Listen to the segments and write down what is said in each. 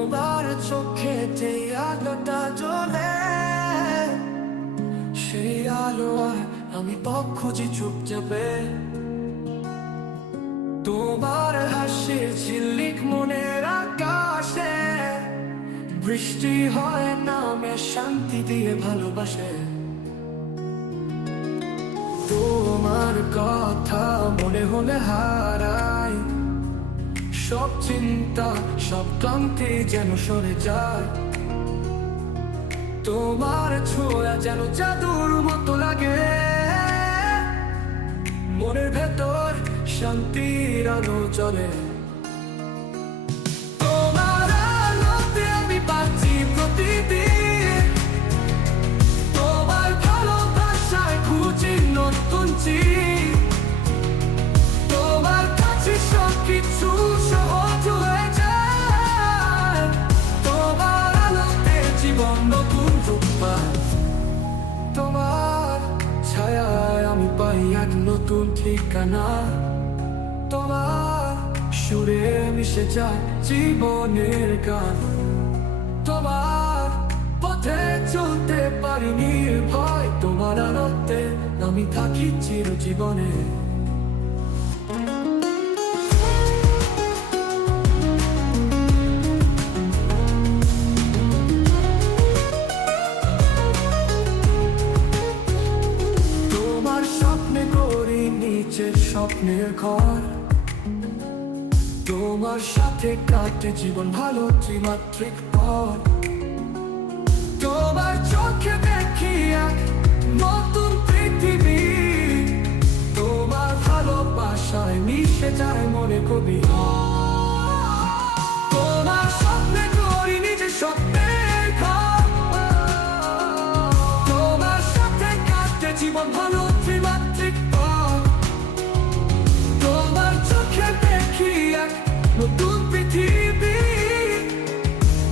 তোমার চোখেতে আলোটা জ্বলে, সেই আলো আর আমি পথ খুঁজি চুপচাপে। তোমার হাসির ঝিল্লিক মনের আকাশে, বৃষ্টি হয় নামে শান্তি দিয়ে ভালোবাসে। তোমার কথা মনে হলে হারাই সব চিন্তা, সব ক্লান্তি যেন সরে যায়। তোমার ছোঁয়া যেন জাদুর মতো লাগে, মনের ভেতর শান্তির আলো জ্বলে। তোমার আলোতে আমি বাঁচি প্রতিদিন, তোমার ভালোবাসায় খুঁজি নতুন চিন। তোমার কাছে সব কিছু সহজ হয়ে যায়, তোমার আলোতে জীবন নতুন রূপ পায়। তোমার ছায়ায় আমি পাই এক নতুন ঠিকানা, তোমার সুরে মিশে যায় জীবনের গান। তোমার পথে চলতে পারি নির্ভয়, তোমার আলোতে আমি থাকি চিরজীবনে। তোমার স্বপ্নে গড়ি নিচের স্বপ্নের ঘর, তোমার সাথে কাটে জীবন ভালো ত্রিমাত্রিক পথ। তোমার চোখে দেখি এক নতুন পৃথিবী, তোমার ভালোবাসায় মিশে যায় মনে কবি। তোমার স্বপ্নে গড়ি নিজের স্বপ্নের ঘর, তোমার সাথে কাটে জীবন ভালো ত্রিমাত্রিক পথ। তোমার চোখে দেখি এক নতুন পৃথিবী,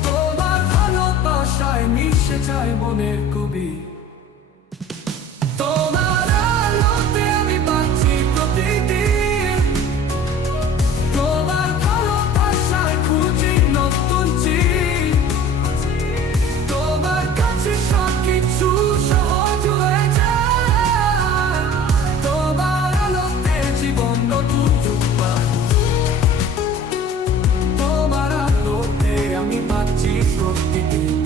তোমার ভালোবাসায় মিশে যায় মনের কবি। তোমার আলোতে আমি বাঁচি প্রতিদিন, তোমার ভালোবাসায় খুঁজি নতুন চিন। তোমার কাছে সব কিছু সহজ হয়ে যায়, তোমার আলোতে জীবন নতুন রূপ পায়। তোমার আলোতে আমি বাঁচি প্রতিদিন,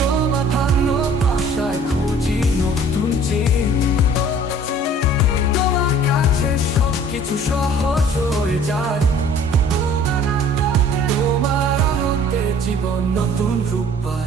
তোমার ভালোবাসায় খুঁজি নতুন চিন। তোমার কাছে সব কিছু সহজ হয়ে যায়, তোমার আলোতে জীবন নতুন রূপ পায়।